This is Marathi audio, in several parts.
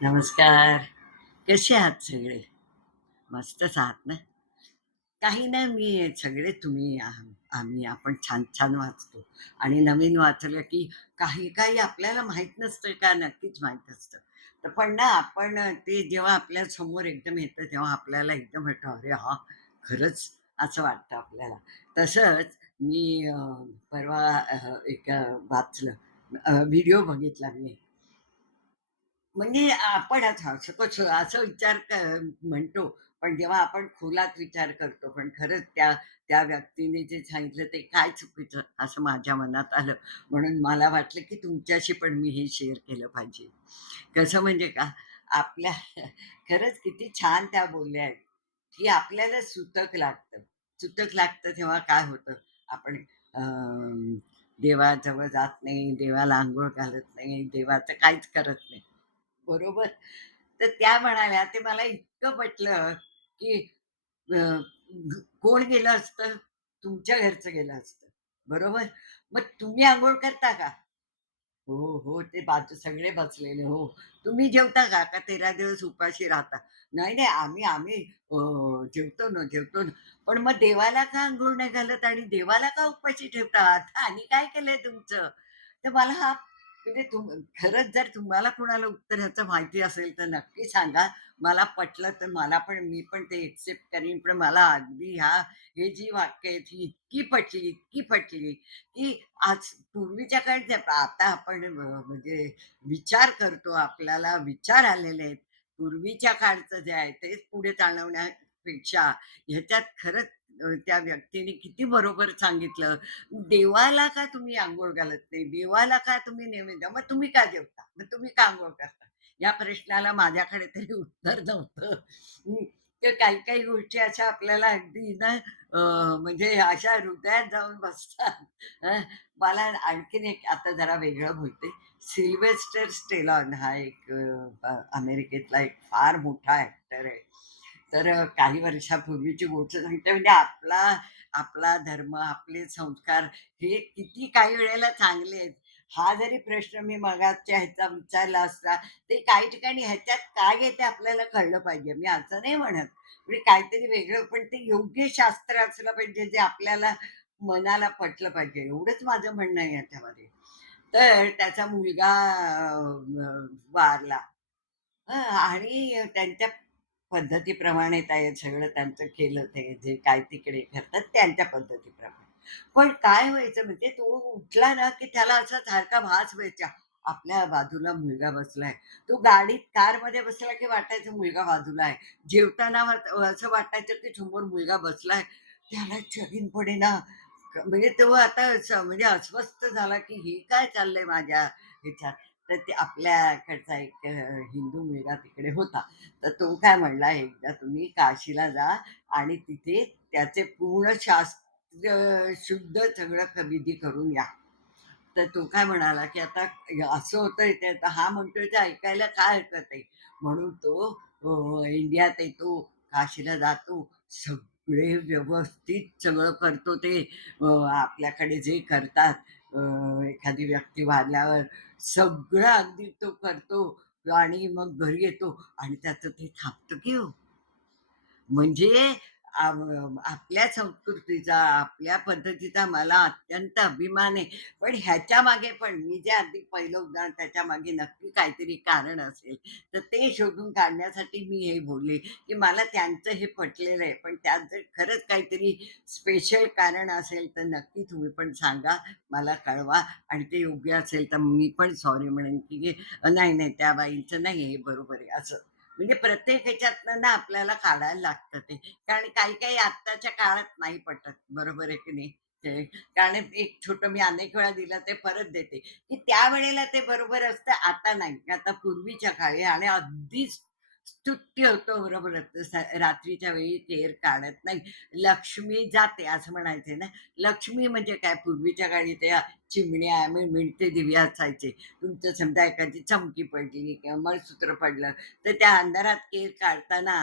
नमस्कार. कसे आहात सगळे? मस्तच आहात ना? काही नाही मी सगळे तुम्ही आम्ही आपण छान-छान वाचतो आणि नवीन वाचलं की काही-काही आपल्याला माहीत नसतं का नक्कीच माहीत असतं. तर पण ना आपण ते जेव्हा आपल्या समोर एकदम येतं तेव्हा आपल्याला एकदम वाटतं, "अरे हां, खरंच." असं वाटतं आपल्याला. तसंच मी परवा एक वाचलं व्हिडिओ बघितला मी. म्हणजे आपण आता असं कसं असं विचार म्हणतो, पण जेव्हा आपण खोलात विचार करतो, पण खरंच त्या त्या व्यक्तीने जे सांगितलं ते काय चुकीचं असं माझ्या मनात आलं. म्हणून मला वाटलं, की तुमच्याशी पण मी हे शेअर केलं पाहिजे. कसं म्हणजे का, आपल्या खरंच किती छान त्या बोलल्या आहेत, की आपल्याला सुतक लागतं. सुतक लागतं तेव्हा काय होतं, आपण अ, देवाजवळ जात नाही, देवाला अंघोळ घालत नाही, देवाचं काहीच करत नाही. बरोबर. तर त्या म्हणाल्या, ते मला इतकं पटलं, की अ, कोण गेलं असतं? तुमच्या घरचं गेलं असतं. बरोबर. मग तुम्ही अंघोळ करता का? हो, हो. ते बाजू सगळे बसलेले. हो. तुम्ही जेवता का? का 13 दिवस उपाशी राहता? नाही, नाही. आम्ही आम्ही अ, जेवतो ना, जेवतो ना. पण मग देवाला का अंघोळ नाही घालत आणि देवाला का उपाशी ठेवतात? आणि काय केलंय तुमचं? तर मला हा म्हणजे खरंच जर तुम्हाला कुणाला उत्तर ह्याचं माहिती असेल तर नक्की सांगा. मला पटलं तर मला पण मी पण ते एक्सेप्ट करीन. पण मला अगदी हे जी वाक्य आहेत ही इतकी पटली, की आज पूर्वीच्या काळी आता आपण म्हणजे विचार करतो, आपल्याला विचार आलेले आहेत. पूर्वीच्या काळचं जे आहे तेच पुढे चालवण्यापेक्षा ह्याच्यात खरंच त्या व्यक्तीने किती बरोबर सांगितलं. देवाला का तुम्ही अंघोळ घालत नाही? देवाला का तुम्ही नैवेद्य मग तुम्ही का जेवता? मग तुम्ही का अंघोळ करता? या प्रश्नाला माझ्याकडे तरी उत्तर नव्हतं. हं. तर काही-काही गोष्टी अशा आपल्याला अगदी ना म्हणजे अशा हृदयात जाऊन बसतात. मला आणखीन एक आता जरा वेगळं बोलते. सिल्व्हेस्टर स्टेलॉन हा एक अमेरिकेतला एक फार मोठा ॲक्टर आहे. तर काही वर्षापूर्वीची गोष्ट सांगते म्हणजे आपला आपला धर्म, आपले संस्कार हे किती काही वेळेला चांगले आहेत. हा जरी प्रश्न मी मगाच्या ह्याचा विचारला असता, ते काही ठिकाणी ह्याच्यात काय आहे ते आपल्याला कळलं पाहिजे. मी असं नाही म्हणत. म्हणजे काहीतरी वेगळं पण ते योग्य शास्त्र असलं पाहिजे जे आपल्याला मनाला पटलं पाहिजे. एवढंच माझं म्हणणं आहे याच्यामध्ये. तर त्याचा मुलगा वारला. आणि त्यांच्या पद्धतीप्रमाणे ते सगळं त्यांचं केलं ते जे काय तिकडे करतात त्यांच्या पद्धतीप्रमाणे. पण काय व्हायचं म्हणजे तो उठला ना, की त्याला असा सारखा भास व्हायचा, आपल्या बाजूला मुलगा बसलाय. तो गाडीत कारमध्ये बसला की वाटायचं मुलगा बाजूला आहे. जेवताना असं वाटायचं की समोर मुलगा बसलाय. त्याला चैन पडेना. म्हणजे तो आता म्हणजे अस्वस्थ झाला, की हे काय चाललंय माझ्या ह्याच्यात. तर ते आपल्याकडचा एक हिंदू मुलगा तिकडे होता. तर तो काय म्हणला, "एकदा तुम्ही काशीला जा आणि तिथे त्याचे पूर्ण शास्त्र शुद्ध सगळं विधी करून या." तर तो काय म्हणाला, की आता असं होतंय ते आता हा म्हणतोय ते ऐकायला काय हरकत आहे. म्हणून तो इंडियात येतो, काशीला जातो. सगळे व्यवस्थित सगळं करतो ते आपल्याकडे जे करतात एखादी व्यक्ती वारल्यावर सगळं अगदी तो करतो आणि मग घरी येतो आणि त्याचं ते थांबतं की हो. म्हणजे आपल्या संस्कृतीचा, आपल्या पद्धतीचा मला अत्यंत अभिमान आहे. पण ह्याच्या मागे पण मी जे अगदी पहिलं उदाहरण त्याच्या मागे नक्की काहीतरी कारण असेल. तर ते शोधून काढण्यासाठी मी हे बोलले, की मला त्यांचं हे पटलेलं आहे. पण त्यात जर खरंच काहीतरी स्पेशल कारण असेल, तर नक्की तुम्ही पण सांगा, मला कळवा आणि ते योग्य असेल तर मी पण सॉरी म्हणेन, की नाही, नाही त्या बाईंचं नाही हे बरोबर आहे असं. म्हणजे प्रत्येक ह्याच्यातनं ना आपल्याला काढायला लागतं ते. कारण काही-काही आत्ताच्या काळात नाही पटत. बरोबर आहे की नाही? ते कारण एक छोटं मी अनेक वेळा दिलं ते परत देते, की त्यावेळेला ते बरोबर असतं, आता नाही. आता पूर्वीच्या काळी आणि अगदीच स्तुत्य होतं बरोबर रात्रीच्या वेळी केर काढत नाही. लक्ष्मी जाते असं म्हणायचे ना. लक्ष्मी म्हणजे काय पूर्वीच्या काळी त्या चिमण्या, मिळते दिवे असायचे. तुमचं समजा एखादी चमकी पडली किंवा मंगळसूत्र पडलं, तर त्या अंधारात केर काढताना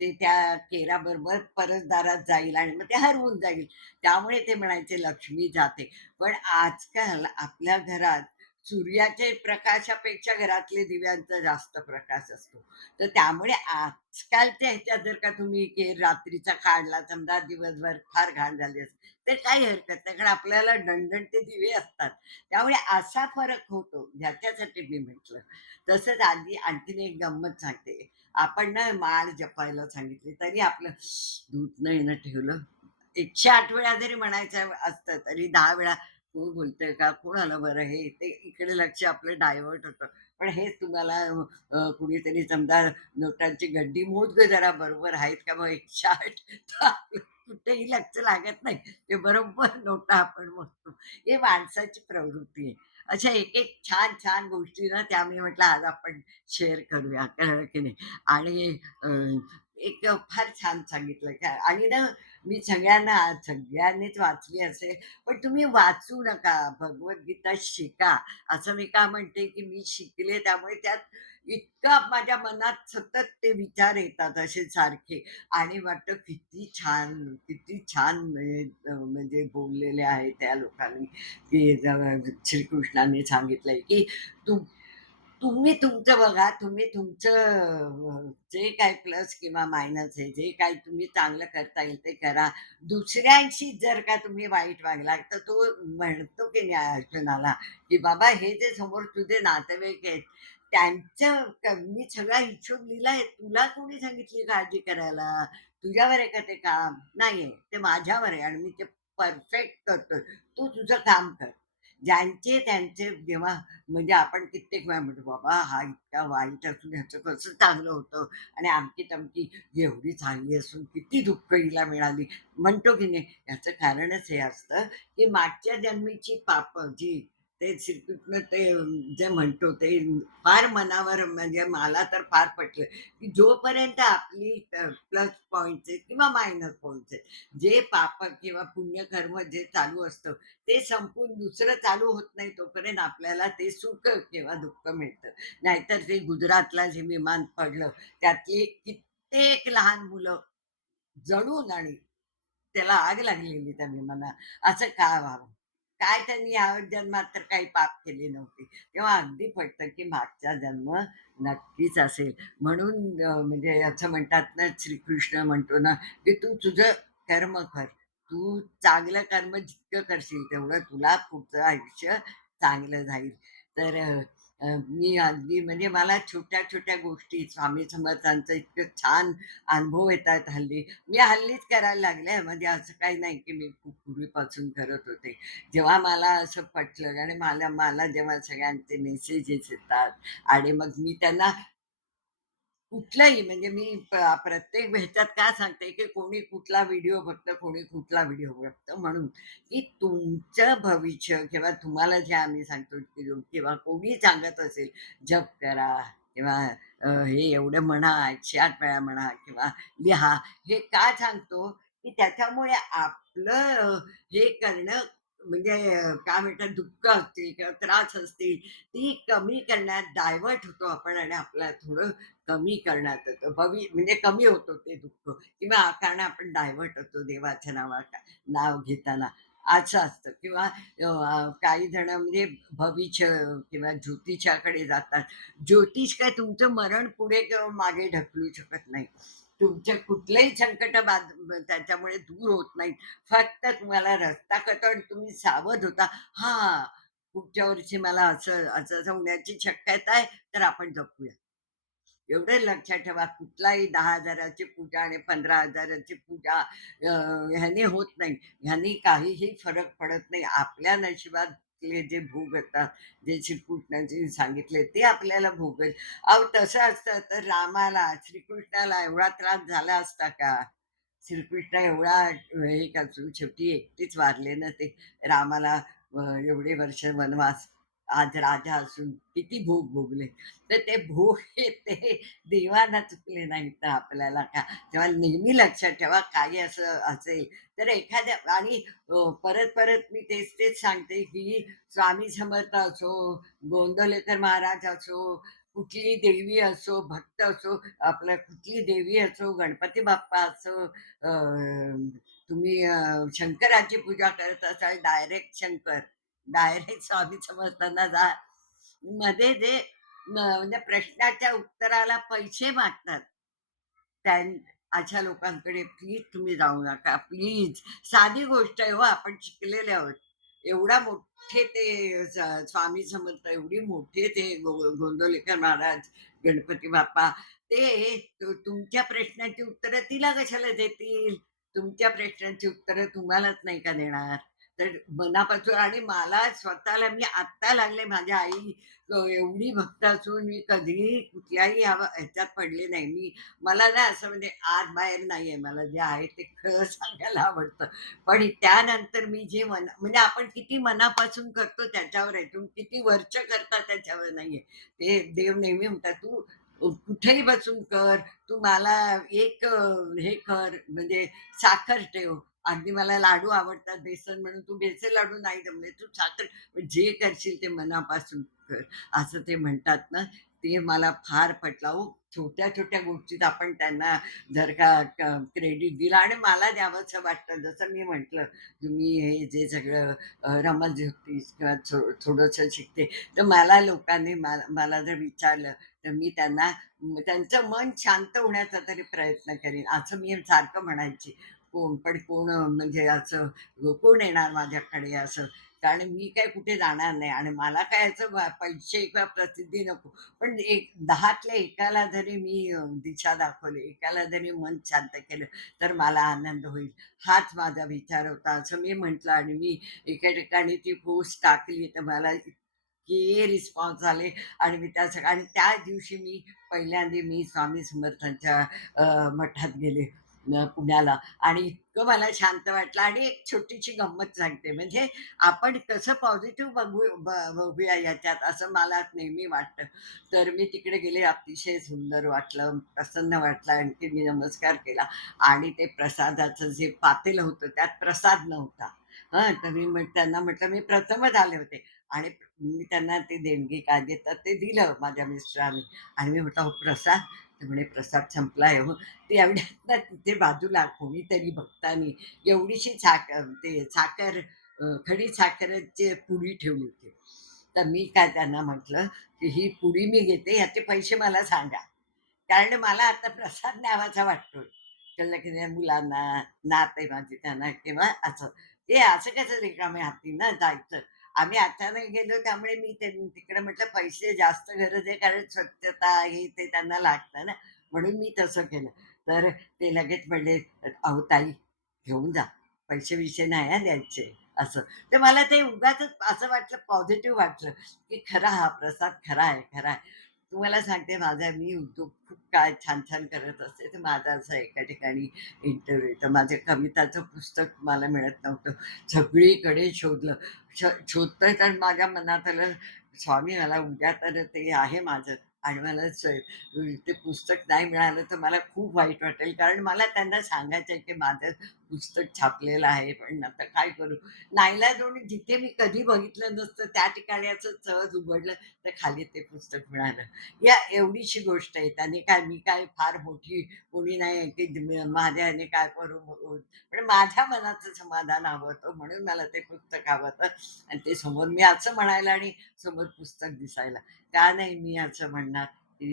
ते त्या केराबरोबर परसदारात जाईल आणि मग ते हरवून जाईल. त्यामुळे ते म्हणायचे लक्ष्मी जाते. पण आजकाल आपल्या घरात सूर्याच्या प्रकाशापेक्षा घरातले दिव्यांचा जास्त प्रकाश असतो. तर त्यामुळे आजकालच्या ह्याच्यात जर का तुम्ही रात्रीचा काढला समजा दिवसभर फार घाण झाली असेल, तर काही हरकत नाही. कारण आपल्याला दणदणते दिवे असतात. त्यामुळे असा फरक होतो, ह्याच्यासाठी मी म्हटलं. तसंच आधी आणखीन एक गंमत सांगते. आपण ना माळ जपायला सांगितली, तरी आपलं दूध नाही ना ठेवलं. 108 वेळा जरी म्हणायचं असतं, तरी 10 वेळा कोण बोलतंय का? कोण आलं बरं हे? ते इकडे लक्ष आपलं डायव्हर्ट होतं. पण हेच तुम्हाला कुणीतरी समजा नोटांची गड्डी मोज गं जरा बरोबर आहेत का? मग 108 तर आपलं कुठेही लक्ष लागत नाही. ते बरोबर नोटा आपण मोजतो. ही माणसाची प्रवृत्ती आहे. अशा एक-एक छान-छान गोष्टी ना, त्या मी म्हटलं आज आपण शेअर करूया. कळलं की नाही? आणि अ, एक फार छान सांगितलं काय आणि ना मी सगळ्यांनीच वाचली असेल, पण तुम्ही वाचू नका. भगवद्गीता शिका. असं मी का म्हणते, की मी शिकले त्यामुळे त्यात इतकं माझ्या मनात सतत ते विचार येतात असे सारखे आणि वाटतं किती छान म्हणजे बोललेले आहेत त्या लोकांनी, की श्रीकृष्णांनी सांगितलंय, की तू तुम्ही तुमचं बघा, तुम्ही तुमचं जे काही प्लस किंवा मायनस आहे, जे काही तुम्ही चांगलं करता येईल ते करा. दुसऱ्यांशी जर का तुम्ही वाईट वागलात, तर तो म्हणतो की नाही अर्जुनाला, की "बाबा हे जे समोर तुझे नातेवाईक आहेत, त्यांचं मी सगळा हिशोब लिहिलाय. तुला कोणी सांगितली काळजी करायला? तुझ्यावर आहे का ते काम? नाहीये. ते माझ्यावर आहे आणि मी ते परफेक्ट करतोय. तू तुझं काम कर." ज्यांचे त्यांचे जेव्हा म्हणजे आपण कित्येक वेळा म्हणतो, "बाबा हा इतका वाईट असून ह्याचं कसं चांगलं होतं आणि अमकी-तमकी एवढी चांगली असून किती दुःख हिला मिळाली." म्हणतो की नाही? याचं कारणच हे असतं, की मागच्या जन्मीची पापं जी ते श्रीकृष्ण ते जे म्हणतो ते फार मनावर म्हणजे मला तर फार पटलं, की जोपर्यंत आपली प्लस पॉइंट्स आहेत किंवा मायनस पॉइंट्स आहेत, जे पाप किंवा पुण्यकर्म जे चालू असतं, ते संपून दुसरं चालू होत नाही तोपर्यंत आपल्याला ते सुख किंवा दुःख मिळतं. नाहीतर ते गुजरातला जे विमान पडलं, त्यातली कित्येक लहान मुलं जळून आणि त्याला आग लागलेली त्या विमानाला. असं का व्हावं? काय त्यांनी या जन्मात तर काही पाप केले नव्हते. तेव्हा अगदी पटतं, की मागचा जन्म नक्कीच असेल. म्हणून म्हणजे असं म्हणतात ना, श्रीकृष्ण म्हणतो ना, की "तू तुझं कर्म कर. तू चांगलं कर्म जितकं करशील, तेवढं तुला पुढचं आयुष्य चांगलं जाईल." तर मी अगदी म्हणजे मला छोट्या-छोट्या गोष्टी स्वामी समर्थांचं इतकं छान अनुभव येतात हल्ली. मी हल्लीच करायला लागले म्हणजे असं काही नाही की मी खूप पूर्वीपासून करत होते. जेव्हा मला असं पटलं आणि मला मला जेव्हा सगळ्यांचे मेसेजेस येतात आणि मग मी त्यांना कुठलाही म्हणजे मी प्रत्येक ह्याच्यात काय सांगते, की कोणी कुठला व्हिडिओ बघतं, कोणी कुठला व्हिडिओ बघतं म्हणून, की तुमचं भविष्य किंवा तुम्हाला जे आम्ही सांगतो की किंवा कोणी सांगत असेल, जप करा किंवा हे एवढं म्हणा, 108 वेळा म्हणा किंवा लिहा. हे का सांगतो, की त्याच्यामुळे आपलं हे करणं म्हणजे काय म्हणतात दुःख असतील किंवा त्रास असतील, ती कमी करण्यात डायव्हर्ट होतो आपण आणि आपल्याला थोडं कमी करण्यात येतं. म्हणजे कमी होतो ते दुःख किंवा कारण आपण डायव्हर्ट होतो देवाच्या नाव घेताना असं असतं किंवा काही जण म्हणजे भविष्य किंवा ज्योतिषाकडे जातात. ज्योतिष काय तुमचं मरण पुढे किंवा मागे ढकलू शकत नाही. तुमचे कुठलेही संकट त्याच्यामुळे दूर होत नाहीत. फक्त तुम्हाला रस्ता कळतो आणि तुम्ही सावध होता. हां, पुढच्या वर्षी मला असं होण्याची शक्यता आहे, तर आपण जपूया. एवढं लक्षात ठेवा कुठलाही 10,000ची पूजा आणि 15,000ची पूजा ह्याने होत नाही. ह्यानी काहीही फरक पडत नाही. आपल्या नशिबातले जे भोग असतात, जे श्रीकृष्णांनी सांगितले ते आपल्याला भोगायचे. अहो तसं असतं तर रामाला, श्रीकृष्णाला एवढा त्रास झाला असता का? श्रीकृष्ण एवढा हे कसून शेवटी एकटेच वारले ना ते. रामाला एवढे वर्ष वनवास. आज राजा असून किती भोग भोगले. तर ते भोग हे ते देवाला चुकले नाहीत ना आपल्याला का. तेव्हा नेहमी लक्षात ठेवा काही असं असेल तर एखाद्या आणि परत-परत मी तेच सांगते, की स्वामी समर्थ असो, गोंंदवलेकर महाराज असो, कुठलीही देवी असो, भक्त असो, आपलं कुठली देवी असो, गणपती बाप्पा असो, तुम्ही शंकराची पूजा करत असाल, डायरेक्ट शंकर, डायरेक्ट स्वामी समर्थांना जा. मध्ये जे म्हणजे प्रश्नाच्या उत्तराला पैसे मागतात, त्यां अशा लोकांकडे प्लीज तुम्ही जाऊ नका. प्लीज. साधी गोष्ट आहे हो, आपण शिकलेले आहोत. एवढा मोठे ते स्वामी समर्थ एवढी मोठे ते गोंंदवलेकर महाराज, गणपती बाप्पा, ते तुमच्या प्रश्नाची उत्तरं तिला कशाला देतील? तुमच्या प्रश्नांची उत्तरं तुम्हालाच नाही का देणार? तर मनापासून, आणि मला स्वतःला, मी आत्ता लागले, माझ्या आई एवढी भक्त असून मी कधीही कुठल्याही ह्याच्यात पडले नाही. मला ना असं म्हणजे आत बाहेर नाहीये. मला जे आहे ते खरं सांगायला आवडतं. पण त्यानंतर मी जे म्हणजे आपण किती मनापासून करतो त्याच्यावर आहे. तुम्ही किती वर्ष करता त्याच्यावर नाहीये. ते देव नेहमी म्हणतात, "तू कुठेही बसून कर. तू मला एक हे कर, म्हणजे साखर ठेव. अगदी मला लाडू आवडतात बेसन म्हणून तू बेसन लाडू नाही जमले, तू साखर, जे करशील ते मनापासून कर." असं ते म्हणतात ना, ते मला फार पटलं. अहो, छोट्या-छोट्या गोष्टीत आपण त्यांना जर का क्रेडिट दिलं आणि मला द्यावंसं वाटतं. जसं मी म्हटलं, तुम्ही हे जे सगळं रमत-ज्योतिष किंवा थोडंसं शिकते, तर मला लोकांनी मला जर विचारलं, तर मी त्यांना त्यांचं मन शांत होण्याचा तरी प्रयत्न करीन. असं मी सारखं म्हणायची. कोण म्हणजे असं कोण येणार माझ्याकडे असं. कारण मी काय कुठे जाणार नाही आणि मला काय याचं पैसे किंवा प्रसिद्धी नको. पण एक 10तल्या एकाला जरी मी दिशा दाखवली, एकाला जरी मन शांत केलं, तर मला आनंद होईल. हाच माझा विचार होता, असं मी म्हटलं. आणि मी एका ठिकाणी ती पोस्ट टाकली, तर मला इतके रिस्पॉन्स आले. आणि मी आणि त्याच दिवशी मी पहिल्यांदा मी स्वामी समर्थांच्या मठात गेले पुण्याला. आणि इतकं मला शांत वाटलं. आणि एक छोटीशी गंमत सांगते, म्हणजे आपण कसं पॉझिटिव्ह बघूया याच्यात, असं मला नेहमी वाटतं. तर मी तिकडे गेले, अतिशय सुंदर वाटलं, प्रसन्न वाटलं. आणखी मी नमस्कार केला आणि ते प्रसादाचं जे पातेलं होतं त्यात प्रसाद नव्हता. हं, तर मी त्यांना म्हटलं, मी प्रथमच आले होते आणि मी त्यांना ते देणगी काय देतात ते दिलं माझ्या मिस्टरांनी. आणि मी म्हटलं, "अहो प्रसाद?" ते म्हणे, "प्रसाद संपलाय हो." ते एवढ्यात ना तिथे बाजूला कोणीतरी भक्तानी एवढीशी ते साखर, खडी साखरेची पुडी ठेवली होती. तर मी काय त्यांना म्हटलं, की "ही पुडी मी घेते, ह्याचे पैसे मला सांगा." कारण मला आता प्रसाद न्यावासा वाटतोय. कळलं की नाही मुलांना, नात आहे माझी त्यांना किंवा असं. ते असं कसं रिकाम्या हाती ना जायचं. आम्ही अचानक गेलो त्यामुळे मी तिकडे म्हटलं पैसे जास्त गरज आहे कारण स्वच्छता हे ते त्यांना लागतं ना, म्हणून मी तसं केलं. तर ते लगेच म्हणले, "अहो ताई घेऊन जा. पैसे-बिसे नाही हां द्यायचे." असं. तर मला ते उगाचच असं वाटलं, पॉझिटिव्ह वाटलं, की खरा हा प्रसाद खरा आहे, खरा आहे. तुम्हाला सांगते, माझा मी उद्योग खूप काय छान-छान करत असते. तर माझा असा एका ठिकाणी इंटरव्ह्यू येतो. माझं कविताचं पुस्तक मला मिळत नव्हतं. सगळीकडे शोधलं. शोधतोय तर माझ्या मनात आलं, स्वामी मला उद्या तर ते आहे माझं आणि मला ते पुस्तक नाही मिळालं तर मला खूप वाईट वाटेल. कारण मला त्यांना सांगायचं आहे, की माझं पुस्तक छापलेलं आहे. पण आता काय करू? नाईलाजाने जिथे मी कधी बघितलं नसतं त्या ठिकाणी असं सहज उघडलं तर खाली ते पुस्तक मिळालं. या एवढीशी गोष्ट आहे. त्याने काय, मी काय फार मोठी कोणी नाही की माझ्या ह्याने काय करू पण माझ्या मनाचं समाधान हवं होतं म्हणून मला ते पुस्तक हवं होतं. आणि ते समोर मी असं म्हणायला आणि समोर पुस्तक दिसायला. का नाही मी असं म्हणणार, की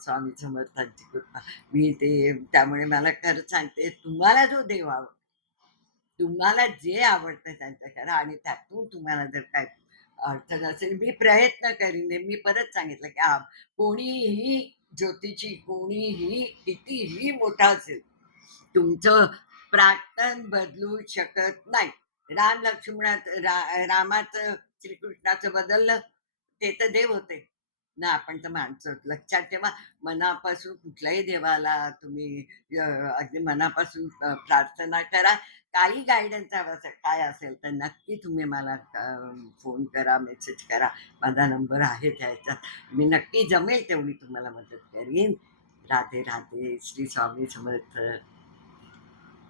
स्वामी समर्थांची कृपा. मी ते त्यामुळे मला खरंच सांगते, तुम्हाला जो देव आवडतो, तुम्हाला जे आवडतं त्यांचं करा आणि त्यातून तुम्हाला जर काय अडचण असेल, मी प्रयत्न करीन. मी परत सांगितलं, की कोणीही ज्योतिषी, कोणीही कितीही मोठा असेल, तुमचं प्राक्तन बदलू शकत नाही. रामाचं श्रीकृष्णाचं बदललं, ते तर देव होते. ना आपण तर माणसं आहोत. लक्षात ठेवा, मनापासून कुठल्याही देवाला तुम्ही अगदी मनापासून प्रार्थना करा. काही गाईडन्स हवा असेल, काय असेल तर नक्की तुम्ही मला फोन करा, मेसेज करा. माझा नंबर आहे त्या ह्याच्यात. मी नक्की जमेल तेवढी तुम्हाला मदत करीन. राधे, राधे. श्री स्वामी समर्थ.